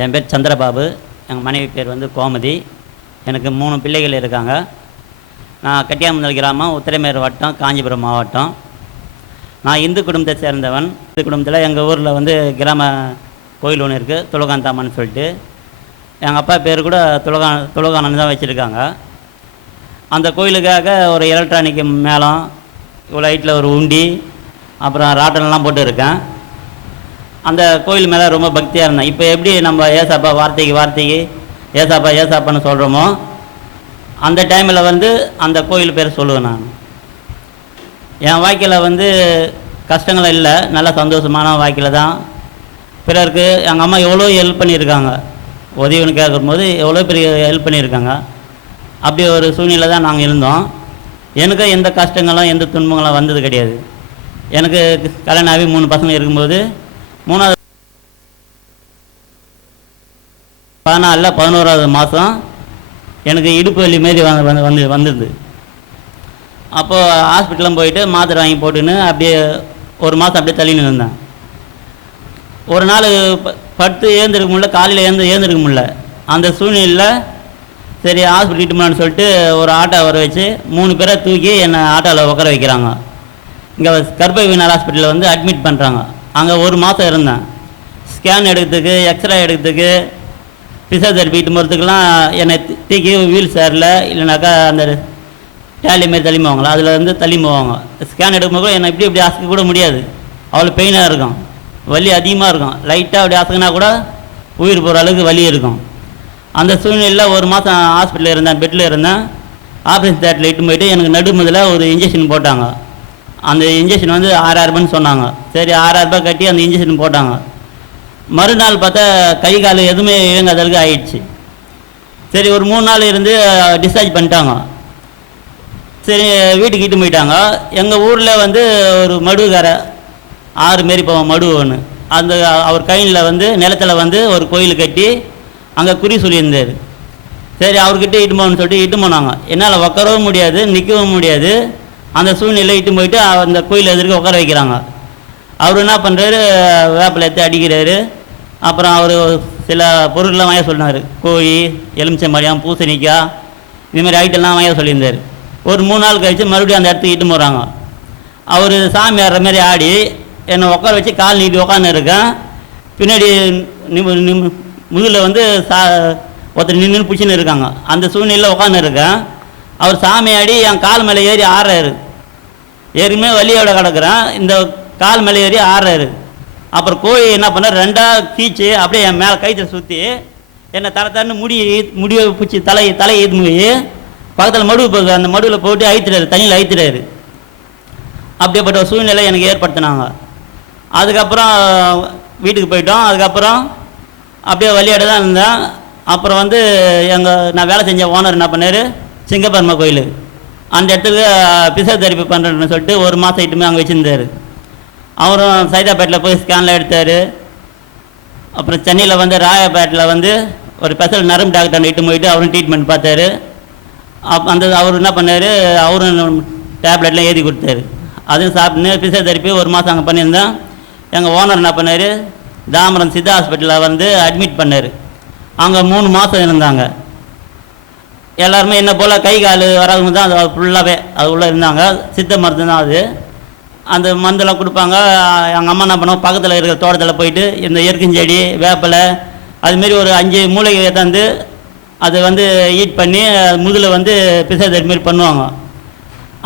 என் பேர் சந்திரபாபு, எங்கள் மனைவி பேர் வந்து கோமதி. எனக்கு 3 பிள்ளைகள் இருக்காங்க. நான் கட்டியாமந்தல் கிராமம், உத்திரமேறு வட்டம், காஞ்சிபுரம் மாவட்டம். நான் இந்து குடும்பத்தை சேர்ந்தவன். இந்து குடும்பத்தில் எங்கள் ஊரில் வந்து கிராம கோயில் ஒன்று இருக்குது, துலகாந்தாமன்னு சொல்லிட்டு. எங்கள் அப்பா பேர் கூட துலகானன் தான் வச்சுருக்காங்க. அந்த கோயிலுக்காக ஒரு எலக்ட்ரானிக் மேளம், இவ்வளோ ஹைட்டில் ஒரு உண்டி, அப்புறம் ராட்டனெலாம் போட்டு இருக்கேன். அந்த கோயில் மேலே ரொம்ப பக்தியாக இருந்தேன். இப்போ எப்படி நம்ம ஏசாப்பா வார்த்தைக்கு ஏசாப்பான்னு சொல்கிறோமோ, அந்த டைமில் வந்து அந்த கோயில் பேர் சொல்லுவேன். நான் என் வாழ்க்கையில் வந்து கஷ்டங்கள் இல்லை, நல்ல சந்தோஷமான வாழ்க்கையில் தான். பிறருக்கு எங்கள் அம்மா எவ்வளோ ஹெல்ப் பண்ணியிருக்காங்க, உதவின்னு கேட்கும்போது எவ்வளோ பெரிய ஹெல்ப் பண்ணியிருக்காங்க. அப்படி ஒரு சூழ்நிலை தான் நாங்கள் இருந்தோம். எனக்கு எந்த கஷ்டங்களும் எந்த துன்பங்களும் வந்தது கிடையாது. எனக்கு கல்யாணம் ஆகி 3 பசங்க இருக்கும்போது 3வது 11வது மாதம் எனக்கு இடுப்பு வலி மாரி வந்துடுது. அப்போது ஹாஸ்பிட்டலும் போயிட்டு மாத்திரை வாங்கி போட்டுன்னு அப்படியே 1 மாதம் அப்படியே தள்ளின்னு இருந்தேன். ஒரு நாள் படுத்து ஏந்திருக்க முடியல, காலையில் ஏந்திருக்க முடியல. அந்த சூழ்நிலையில் சரி ஹாஸ்பிட்டல் இட்டுமான்னு சொல்லிட்டு ஒரு ஆட்டோ வர வச்சு 3 பேரை தூக்கி என்னை ஆட்டோவில் உட்கார வைக்கிறாங்க. இங்கே கர்ப்பவினால் ஹாஸ்பிட்டலில் வந்து அட்மிட் பண்ணுறாங்க. அங்கே 1 மாதம் இருந்தேன். ஸ்கேன் எடுக்கிறதுக்கு, எக்ஸ்ரே எடுக்கிறதுக்கு, பிசியோதெரபி இட்டு போகிறதுக்கெலாம் என்னை தூக்கி வீல் சேரில் இல்லைனாக்கா அந்த டேலி மாரி தள்ளி போவாங்களா, அதில் வந்து தள்ளி போவாங்க. ஸ்கேன் எடுக்கும்போது கூட என்னை இப்படி அசைக்க கூட முடியாது, அவ்வளோ பெயினாக இருக்கும், வலி அதிகமாக இருக்கும். லைட்டாக அப்படி அசைக்கினா கூட உயிர் போகிற அளவுக்கு வலி இருக்கும். அந்த சூழ்நிலையில் 1 மாதம் ஹாஸ்பிட்டலில் இருந்தேன், பெட்டில் இருந்தேன். ஆப்ரேஷன் தேட்டரில் இட்டு போயிட்டு எனக்கு நடுமுதில் ஒரு இன்ஜெக்ஷன் போட்டாங்க. அந்த இன்ஜெக்ஷன் வந்து 6000 ரூபான்னு சொன்னாங்க. சரி 6000 ரூபாய் கட்டி அந்த இன்ஜெக்ஷன் போட்டாங்க. மறுநாள் பார்த்தா கை கால் எதுவுமே இயங்காத அளவுக்கு ஆயிடுச்சு. சரி ஒரு 3 நாள் இருந்து டிஸ்சார்ஜ் பண்ணிட்டாங்க. சரி வீட்டுக்கு இட்டு போயிட்டாங்க. எங்கள் ஊரில் வந்து ஒரு மடுகார ஆறு மாரி போவோம், மடு ஒன்று. அந்த அவர் கையில் வந்து நிலத்தில் வந்து ஒரு கோயில் கட்டி அங்கே குறி சொல்லியிருந்தார். சரி அவர்கிட்ட இட்டு போகணும்னு சொல்லிட்டு இட்டு போனாங்க. என்னால் உட்காரவும் முடியாது, நிற்கவும் முடியாது. அந்த சூழ்நிலை இட்டு போயிட்டு அந்த கோயில் எதிர்க்க உட்கார வைக்கிறாங்க. அவர் என்ன பண்ணுறாரு, வேப்பிலை எடுத்து அடிக்கிறாரு. அப்புறம் அவர் சில பொருட்கள்லாம் வாங்க சொன்னார். கோழி, எலுமிச்சம்பழம், பூசணிக்காய், இதுமாதிரி ஐட்டம்லாம் வாங்க சொல்லியிருந்தார். ஒரு 3 நாள் கழித்து மறுபடியும் அந்த இடத்துக்கு இட்டு போகிறாங்க. அவர் சாமி ஆடுற மாதிரி ஆடி என்னை உட்கார வச்சு கால் நீட்டி உட்காந்து இருக்கேன். பின்னாடி முதுகில் வந்து ஒருத்தர் நின்று பிடிச்சின்னு இருக்காங்க. அந்த சூழ்நிலையில் உட்காந்து இருக்கேன். அவர் சாமி ஆடி என் கால் மேலே ஏறி ஆடுறாரு. ஏறியுமே வலியோட கிடக்குறேன், இந்த கால் மேலே ஏறி ஆடுறாரு. அப்புறம் கோழி என்ன பண்ணார், 2ஆக கீச்சு அப்படியே என் மேலே கைத்தை சுற்றி என்னை தரன்னு முடியை பிடிச்சி தலையை ஏற்று போய் பக்கத்தில் மடுவு போகுது, அந்த மடுவில் போட்டு அழித்துறாரு, தண்ணியில் அழித்துறாரு. அப்படியேப்பட்ட ஒரு சூழ்நிலை எனக்கு ஏற்படுத்தினாங்க. அதுக்கப்புறம் வீட்டுக்கு போயிட்டோம். அதுக்கப்புறம் அப்படியே வழியாட தான் இருந்தேன். அப்புறம் வந்து நான் வேலை செஞ்ச ஓனர் என்ன பண்ணார், சிங்கப்பெருமா கோயில் அந்த இடத்துக்கு பிசியோதெரபி பண்ணுறேன்னு சொல்லிட்டு 1 மாதம் இட்டுமே அங்கே வச்சுருந்தார். அவரும் சைதாப்பேட்டில் போய் ஸ்கேனில் எடுத்தார். அப்புறம் சென்னையில் வந்து ராயப்பேட்டில் வந்து ஒரு ஸ்பெஷல் நரம்பு டாக்டர் இட்டு போயிட்டு அவரும் ட்ரீட்மெண்ட் பார்த்தாரு. அவர் என்ன பண்ணார், அவரும் டேப்லெட்லாம் எழுதி கொடுத்தாரு. அதுவும் சாப்பிட்டுன்னு பிசியோதெரபி 1 மாதம் அங்கே பண்ணியிருந்தேன். எங்கள் ஓனர் என்ன பண்ணார், தாம்பரம் சித்தா ஹாஸ்பிட்டலில் வந்து அட்மிட் பண்ணார். அங்கே 3 மாதம் இருந்தாங்க. எல்லாருமே என்ன போல் கை கால் வராதவங்க தான் அது ஃபுல்லாகவே அது உள்ளே இருந்தாங்க. சித்த மருந்து தான் அது. அந்த மருந்தெல்லாம் கொடுப்பாங்க. எங்கள் அம்மா என்ன பண்ணுவோம், பக்கத்தில் இருக்கிற தோட்டத்தில் போயிட்டு இந்த எருக்கஞ்செடி, வேப்பிலை, அதுமாரி ஒரு 5 மூலிகை ஏற்றாந்து அதை வந்து ஈட் பண்ணி முதுகில் வந்து பிசியோதெரபி மாரி பண்ணுவாங்க.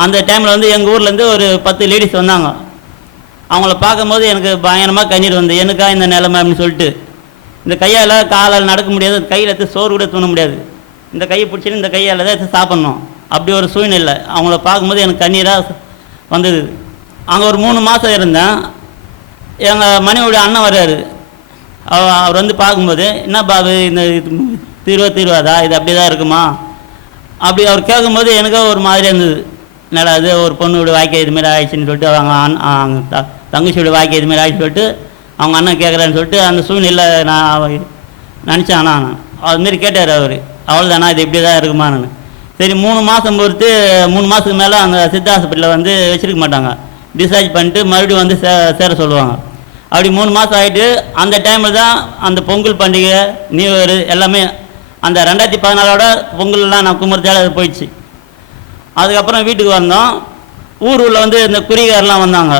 அந்த டைமில் வந்து எங்கள் ஊர்லேருந்து ஒரு 10 லேடிஸ் வந்தாங்க. அவங்கள பார்க்கும்போது எனக்கு பயங்கரமாக கண்ணீர் வந்து, எனக்கா இந்த நிலைமை அப்படின்னு சொல்லிட்டு. இந்த கையால் காலால் நடக்க முடியாது, கையில் எடுத்து சோறு கூட தூண முடியாது. இந்த கையை பிடிச்சிட்டு இந்த கையால் தான் எடுத்து சாப்பிட்ணும். அப்படி ஒரு சூழ்நிலை. அவங்கள பார்க்கும்போது எனக்கு கண்ணீராக வந்தது. அங்கே ஒரு 3 மாதம் இருந்தேன். எங்கள் மனைவியோட அண்ணன் வர்றாரு. அவர் வந்து பார்க்கும்போது, என்ன பாபு இந்த தீர்வாதா, இது அப்படி தான் இருக்குமா அப்படி அவர் கேட்கும்போது எனக்கு ஒரு மாதிரியாக இருந்தது. என்னடா அது ஒரு பொண்ணோட வாழ்க்கை இதுமாரி ஆயிடுச்சுன்னு சொல்லிட்டு அவங்க தங்கச்சியோட வாழ்க்கை இதுமாரி ஆயிடுச்சு சொல்லிட்டு அவங்க அண்ணன் கேட்குறான்னு சொல்லிட்டு அந்த சூழ்நிலை நான் நினச்சேன். ஆனால் அதுமாரி கேட்டார் அவர், அவ்வளோதானா இது இப்படி தான் இருக்குமா நான். சரி 3 மாதம் பொறுத்து 3 மாதத்துக்கு மேலே அந்த சித்தா ஹாஸ்பிட்டலில் வந்து வச்சுருக்க மாட்டாங்க. டிஸ்சார்ஜ் பண்ணிட்டு மறுபடியும் வந்து சேர சொல்லுவாங்க. அப்படி 3 மாதம் ஆகிட்டு அந்த டைமில் தான் அந்த பொங்கல் பண்டிகை நியூ இயர் எல்லாமே அந்த 2014 பொங்கல்லாம் நான் கும்பிட்றதால போயிடுச்சு. அதுக்கப்புறம் வீட்டுக்கு வந்தோம். ஊரில் வந்து இந்த குறிகாரெலாம் வந்தாங்க.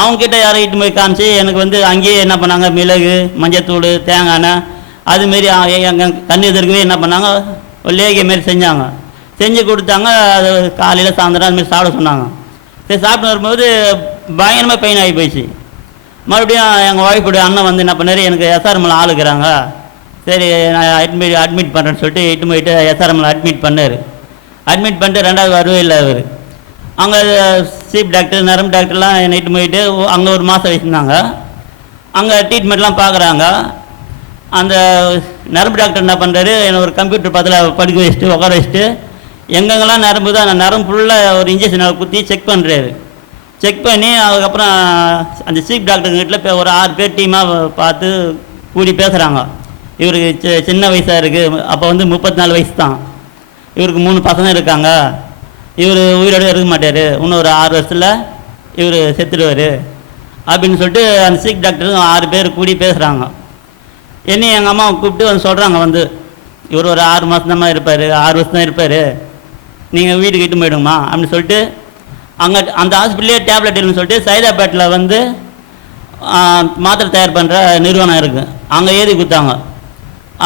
அவங்கக்கிட்ட யாரும் இட்டு போய் காமிச்சு எனக்கு வந்து அங்கேயே என்ன பண்ணாங்க, மிளகு, மஞ்சத்தூள், தேங்காய் எண்ணெய் அதுமாரி எங்கள் கண் எதிர்க்கவே என்ன பண்ணாங்க, ஒரு லேகிய மாரி செஞ்சாங்க. செஞ்சு கொடுத்தாங்க. அது காலையில் சாயந்தரம் அதுமாரி சாப்பிட சொன்னாங்க. சரி, சாப்பிட்டு வரும்போது பயங்கரமாக பெயின் ஆகி போயிடுச்சு. மறுபடியும் எங்கள் ஒய்ஃபுடைய அண்ணன் வந்து என்ன பண்ணார், எனக்கு எஸ்ஆர்எம்மில் ஆளுக்கிறாங்க, சரி நான் அட்மிட் பண்ணுறேன்னு சொல்லிட்டு இட்டு போயிட்டு எஸ்ஆர்எம்மில் அட்மிட் பண்ணார். அட்மிட் பண்ணிட்டு 2வது வரவே இல்லை அவர். அங்கே சீப் டாக்டர், நரம்பு டாக்டர்லாம் என்னை இட்டு போயிட்டு அங்கே ஒரு மாதம் வச்சுருந்தாங்க. அங்கே ட்ரீட்மெண்ட்லாம் பார்க்குறாங்க. அந்த நரம்பு டாக்டர் என்ன பண்ணுறாரு, என்னை ஒரு கம்ப்யூட்டர் பக்கத்தில் படுக்க வச்சுட்டு உட்கார வச்சுட்டு எங்கெங்கெல்லாம் நரம்பு தான் அந்த நரம்பு ஃபுல்லாக ஒரு இன்ஜெக்ஷனை குத்தி செக் பண்ணுறாரு. செக் பண்ணி அதுக்கப்புறம் அந்த சீப் டாக்டர்கிட்ட இப்போ ஒரு 6 பேர் டீமாக பார்த்து கூடி பேசுகிறாங்க. இவருக்கு சின்ன வயசாக இருக்குது, அப்போ வந்து 34 வயசு தான், இவருக்கு 3 பசங்க இருக்காங்க, இவர் உயிரோடு இருக்க மாட்டார், இன்னும் ஒரு 6 வருஷத்தில் இவர் செத்துடுவார் அப்படின்னு சொல்லிட்டு அந்த சீப் டாக்டரும் 6 பேர் கூடி பேசுகிறாங்க. என்னையும் எங்கள் அம்மாவை கூப்பிட்டு வந்து சொல்கிறாங்க, வந்து இவர் ஒரு 6 மாதம் தான் இருப்பார், 6 வருஷம் தான் இருப்பார், நீங்கள் வீட்டுக்கு இட்டு போயிடுங்கம்மா அப்படின்னு சொல்லிட்டு அங்கே அந்த ஹாஸ்பிட்டலே டேப்லெட் இல்லைன்னு சொல்லிட்டு சைதாப்பேட்டில் வந்து மாத்திரை தயார் பண்ணுற நிறுவனம் இருக்குது, அங்கே ஏறி கொடுத்தாங்க.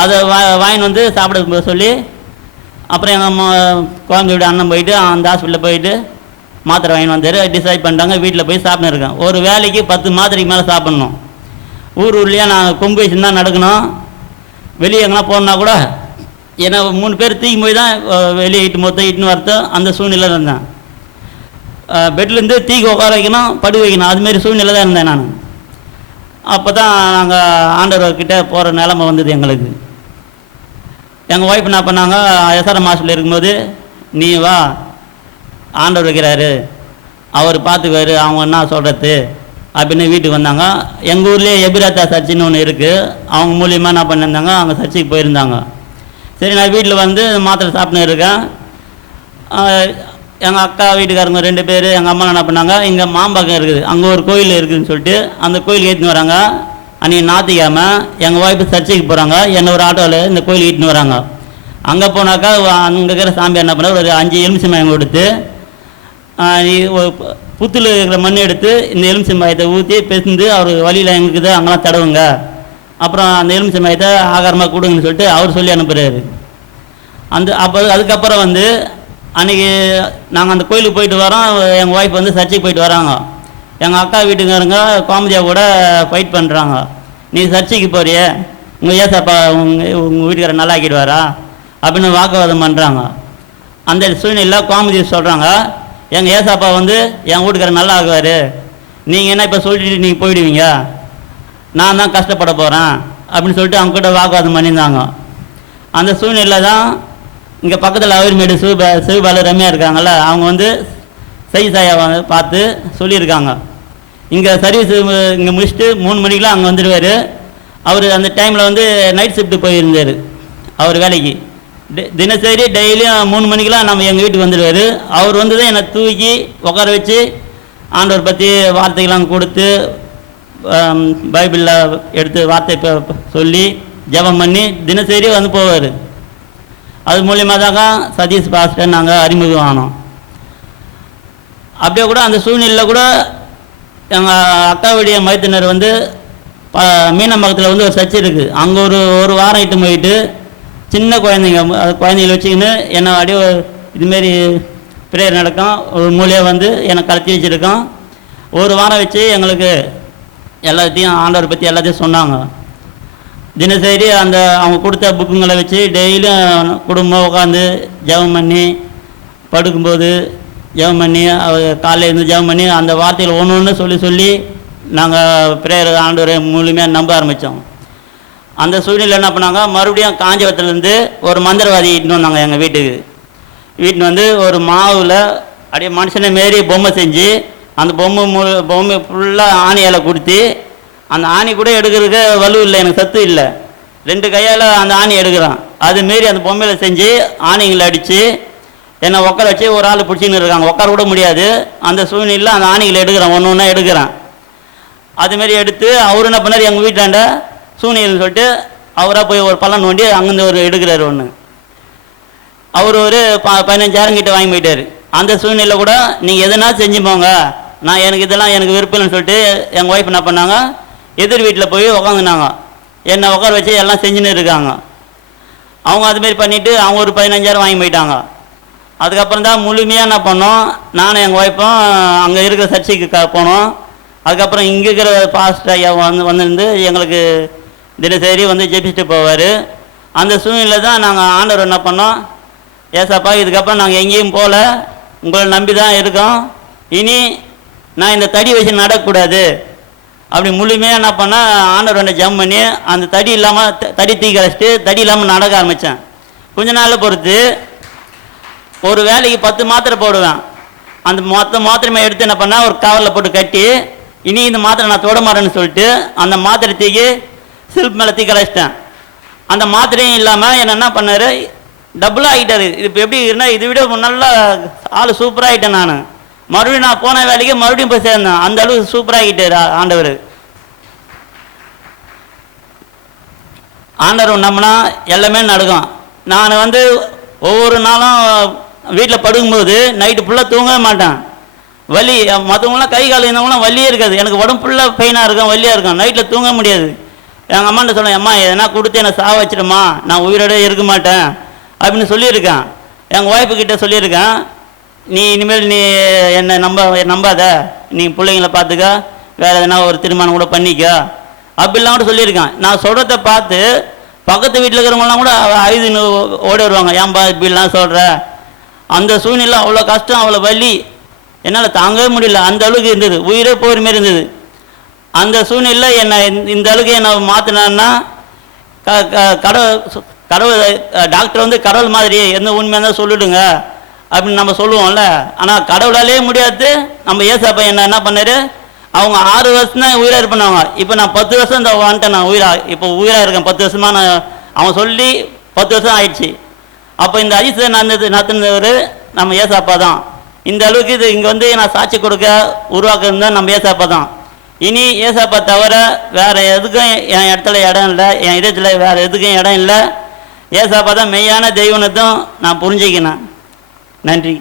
அதை வாங்கின்னு வந்து சாப்பிட சொல்லி அப்புறம் எங்கள் அம்மா கோயம்புத்தூர் அண்ணன் போயிட்டு அந்த ஹாஸ்பிட்டலில் போயிட்டு மாத்திரை வாங்கின்னு வந்தார். டிசைட் பண்ணிட்டாங்க, வீட்டில் போய் சாப்பிட்னு இருக்கேன். ஒரு வேலைக்கு 10 மாத்திரைக்கு மேலே சாப்பிட்ணும். ஊர்லேயே நான் கொம்பு வச்சுன்னு தான் நடக்கணும். வெளியே எங்கன்னா போனா கூட ஏன்னா 3 பேர் தூக்கி போய் தான் வெளியே இட்டுன்னு வரத்தோ அந்த சூழ்நிலை இருந்தேன். பெட்லேருந்து தூக்கி உட்கார வைக்கணும், படுக்க வைக்கணும், அதுமாரி சூழ்நிலை தான் இருந்தேன் நான். அப்போ தான் நாங்கள் ஆண்டவர்கிட்ட போகிற நிலமை வந்தது எங்களுக்கு. எங்கள் ஒய்ஃப் என்ன பண்ணாங்க, எஸ்ஆர்எம் ஹாஸ்பிட்டல் இருக்கும்போது நீ வா, ஆண்டவர் வைக்கிறாரு, அவர் பார்த்துக்குவார், அவங்க என்ன சொல்கிறது அப்படின்னு வீட்டுக்கு வந்தாங்க. எங்கள் ஊர்லேயே எபிராத்தா சர்ச்சுன்னு ஒன்று இருக்குது, அவங்க மூலியமாக என்ன பண்ணியிருந்தாங்க, அவங்க சர்ச்சுக்கு போயிருந்தாங்க. சரி, நான் வீட்டில் வந்து மாத்திரை சாப்பிட்னு இருக்கேன். எங்கள் அக்கா வீட்டுக்காரங்க 2 பேர் எங்கள் அம்மா என்ன பண்ணாங்க, இங்கே மாம்பாக்கம் இருக்குது, அங்கே ஒரு கோயில் இருக்குதுன்னு சொல்லிட்டு அந்த கோயிலுக்கு ஏற்றின்னு வராங்க. அன்றைக்கி ஞாயிற்றுக்கிழமை எங்கள் ஒய்ஃபு சர்ச்சைக்கு போகிறாங்க, என்ன ஒரு ஆட்டோவில் இந்த கோயிலுக்கு ஏற்றின்னு வராங்க. அங்கே போனாக்கா அங்கே இருக்கிற சாமி என்ன பண்ணார், ஒரு 5 எலுமிச்சம்பழம் கொடுத்து புத்தில் இருக்கிற மண் எடுத்து இந்த எலுமிச்சம்பழத்தை ஊற்றி பெசிந்து அவர் வழியில் எங்களுக்கு அங்கெல்லாம் தடவுங்க, அப்புறம் அந்த எலுமிச்சம்பழத்தை ஆகாரமாக கொடுங்கன்னு சொல்லிட்டு அவர் சொல்லி அனுப்புகிறாரு. அதுக்கப்புறம் வந்து அன்றைக்கி நாங்கள் அந்த கோயிலுக்கு போயிட்டு வரோம். எங்கள் ஒய்ஃப் வந்து சர்ச்சைக்கு போயிட்டு வராங்க. எங்கள் அக்கா வீட்டுக்காரங்க கோமதியா கூட ஃபைட் பண்ணுறாங்க, நீ சர்ச்சைக்கு போறிய, உங்கள் ஏசாப்பா உங்கள் வீட்டுக்காரர் நல்லா ஆக்கிடுவாரா அப்படின்னு வாக்குவாதம் பண்ணுறாங்க. அந்த சூழ்நிலை கோமதி சொல்கிறாங்க, எங்கள் ஏசாப்பா வந்து என் வீட்டுக்காரர் நல்லா ஆகுவார், நீங்கள் என்ன இப்போ சொல்லிட்டு நீங்கள் போயிடுவீங்க, நான் தான் கஷ்டப்பட போகிறேன் அப்படின்னு சொல்லிட்டு அவங்ககிட்ட வாக்குவாதம் பண்ணியிருந்தாங்க. அந்த சூழ்நிலை தான் இங்கே பக்கத்தில் அவர்மேடு சிவபால ரம்யா இருக்காங்கள்ல, அவங்க வந்து சாயா பார்த்து சொல்லியிருக்காங்க, இங்கே சர்வீஸ் இங்கே முடிச்சுட்டு 3 மணிக்கெலாம் அங்கே வந்துடுவார். அவர் அந்த டைமில் வந்து நைட் ஷிஃப்ட்டு போயிருந்தார் அவர் வேலைக்கு. தினசரி டெய்லியும் 3 மணிக்கெலாம் நம்ம எங்கள் வீட்டுக்கு வந்துடுவார். அவர் வந்து தான் என்னை தூக்கி உட்கார வச்சு ஆண்டவர் பற்றி வார்த்தைகள்லாம் கொடுத்து பைபிளில் எடுத்து வார்த்தை சொல்லி ஜெபம் பண்ணி தினசரி வந்து போவார். அது மூலியமாக தாங்க சதீஷ் பாஸ்டர் நாங்கள் அறிமுகம் ஆனோம். அப்படியே கூட அந்த சூழ்நிலையில் கூட எங்கள் அக்காவுடைய மைத்தினர் வந்து மீனம்பக்கத்தில் வந்து ஒரு சர்ச்சை இருக்குது, அங்கே ஒரு வாரம் இட்டு போயிட்டு சின்ன குழந்தைங்களை வச்சுக்கின்னு என்னை அப்படியே இதுமாரி ப்ரேயர் நடக்கும், ஒரு மூலையாக வந்து என்னை கலத்தி வச்சுருக்கோம். ஒரு வாரம் வச்சு எங்களுக்கு எல்லாத்தையும் ஆண்டவரை பற்றி எல்லாத்தையும் சொன்னாங்க. தினசரி அந்த அவங்க கொடுத்த புக்குங்களை வச்சு டெய்லியும் குடும்பம் உட்காந்து ஜெபம் பண்ணி படுக்கும்போது ஜெபம் பண்ணி காலையில் இருந்து ஜெபம் பண்ணி அந்த வார்த்தைகள் ஒன்று சொல்லி நாங்கள் ப்ரேயர் ஆண்டவரை மூலியமாக நம்ப ஆரம்பித்தோம். அந்த சூழ்நிலை என்ன பண்ணாங்க, மறுபடியும் காஞ்சிபுரத்துலேருந்து ஒரு மந்திரவாதி இட்டுன்னு வந்தாங்க எங்கள் வீட்டுக்கு வந்து ஒரு மாவில் அப்படியே மனுஷனை மாரி பொம்மை செஞ்சு அந்த பொம்மை ஃபுல்லாக ஆணியால் கொடுத்து அந்த ஆணி கூட எடுக்கிறதுக்கு வலு இல்லை, எனக்கு சத்து இல்லை, 2 கையால் அந்த ஆணி எடுக்கிறான். அதுமாரி அந்த பொம்மையில் செஞ்சு ஆணிங்களை அடித்து என்னை உட்கார வச்சு ஒரு ஆள் பிடிச்சின்னு இருக்காங்க, உட்கார கூட முடியாது. அந்த சூழ்நிலையில் அந்த ஆணிகளை எடுக்கிறான், ஒன்று ஒன்றா எடுக்கிறான். அதுமாரி எடுத்து அவர் என்ன பண்ணார், எங்கள் வீட்டாண்ட சூனியல்னு சொல்லிட்டு அவராக போய் ஒரு பள்ளம் நோண்டி அங்கேருந்து ஒரு எடுக்கிறார் ஒன்று. அவர் ஒரு 15,000 கிட்ட வாங்கி போயிட்டார். அந்த சூழ்நிலையில் கூட நீங்கள் எதனா செஞ்சு போங்க, நான் எனக்கு விருப்பம் இல்லைன்னு சொல்லிட்டு எங்கள் ஒய்ஃப் என்ன பண்ணாங்க, எதிர் வீட்டில் போய் உக்காந்துனாங்க. என்னை உட்கார வச்சு எல்லாம் செஞ்சுன்னு இருக்காங்க. அவங்க அதுமாரி பண்ணிவிட்டு அவங்க ஒரு 15,000 வாங்கி போயிட்டாங்க. அதுக்கப்புறம் தான் முழுமையாக என்ன பண்ணோம், நானும் எங்கள் ஒய்ஃபும் அங்கே இருக்கிற சர்ச்சைக்கு போனோம். அதுக்கப்புறம் இங்கே இருக்கிற பாஸ்டர் ஐயா வந்துருந்து எங்களுக்கு தினசரி ஜெபிச்சுட்டு போவார். அந்த சூழ்நிலை தான் நாங்கள் ஆண்டவர் என்ன பண்ணோம், ஏசாப்பா இதுக்கப்புறம் நாங்கள் எங்கேயும் போகல, உங்களை நம்பி தான் இருக்கோம், இனி நான் இந்த தடி வச்சு நடக்கக்கூடாது அப்படி முழுமையாக என்ன பண்ணால் ஆண்டவர் ஜம் பண்ணி அந்த தடி இல்லாமல் தடி தூக்கி அழைச்சிட்டு தடி இல்லாமல் நடக்க ஆரம்பித்தேன். கொஞ்ச நாளில் பொறுத்து ஒரு வேலைக்கு 10 மாத்திரை போடுவேன். அந்த மாத்திரைமை எடுத்து என்ன பண்ணால் ஒரு கவரில் போட்டு கட்டி, இனி இந்த மாத்திரை நான் தொட மாட்டேன்னு சொல்லிட்டு அந்த மாத்திரை தூக்கி சில்ப் மேலே தூக்கி அழைச்சிட்டேன். அந்த மாத்திரையும் இல்லாமல் என்ன பண்ணார், டபுளாக ஆகிட்டார். இப்போ எப்படி இருந்தால் இதை விட நல்லா ஆள் சூப்பராக ஆகிட்டேன். நான் மறுபடியும் நான் போன வேலைக்கு மறுபடியும் போய் சேர்ந்தேன். அந்த அளவுக்கு சூப்பராக ஆகிட்டார் ஆண்டவர். ஆண்டவர் நம்பினா எல்லாமே நடக்கும். நான் ஒவ்வொரு நாளும் வீட்டில் படுக்கும்போது நைட்டு ஃபுல்லாக தூங்கவே மாட்டேன். வலி, மற்றவங்களாம் கை கால் இருந்தவங்களாம் வலியே இருக்காது, எனக்கு உடம்பு ஃபுல்லாக பெயினாக இருக்கும், வலியாக இருக்கும், நைட்டில் தூங்க முடியாது. எங்கள் அம்மாண்ட சொன்னேன், அம்மா எதனா கொடுத்து என்னை சாவ வச்சிடுமா, நான் உயிரோட இருக்க மாட்டேன் அப்படின்னு சொல்லியிருக்கேன். எங்கள் ஒய்ஃபுக்கிட்ட சொல்லியிருக்கேன், நீ இனிமேல் நீ என்னை நம்பாத, நீ பிள்ளைங்களை பார்த்துக்க, வேறு எதனா ஒரு திருமணம் கூட பண்ணிக்க அப்படிலாம் கூட சொல்லியிருக்கேன். நான் சொல்கிறத பார்த்து பக்கத்து வீட்டில் இருக்கிறவங்களாம் கூட அழுதுன்னு ஓடி வருவாங்க, ஏன்பா இப்படிலாம் சொல்கிற. அந்த சூழ்நிலை அவ்வளோ கஷ்டம், அவ்வளோ வலி, என்னால் தாங்கவே முடியல, அந்த அளவுக்கு இருந்தது, உயிரே போகிற மாரி இருந்தது. அந்த சூழ்நிலை என்னை இந்த அளவுக்கு என்னை மாற்றினான்னா கடவுள் டாக்டர் கடவுள் மாதிரி எந்த உண்மையாக இருந்தால் சொல்லிடுங்க அப்படின்னு நம்ம சொல்லுவோம்ல. ஆனால் கடவுளாலே முடியாது. நம்ம ஏசாப்பா என்ன பண்ணார், அவங்க 6 வருஷம் தான் உயிராக இருப்பாங்க. இப்போ நான் 10 வருஷம் இந்த வந்துட்டேன், நான் இப்போ உயிராக இருக்கேன். 10 வருஷமாக நான் அவன் சொல்லி 10 வருஷம் ஆயிடுச்சு. அப்போ இந்த அதிசயம் நடத்துனவர் நம்ம ஏசாப்பா தான். இந்த அளவுக்கு இது இங்கே நான் சாட்சி கொடுக்க உருவாக்குறது தான் நம்ம ஏசாப்பா தான். இனி ஏசாப்பா தவிர வேறு எதுக்கும் என் இடத்துல இடம் இல்லை, என் இதயத்தில் வேறு எதுக்கும் இடம் இல்லை. ஏசாப்பா தான் மெய்யான தெய்வனத்தும் நான் புரிஞ்சுக்கினேன். நன்றி.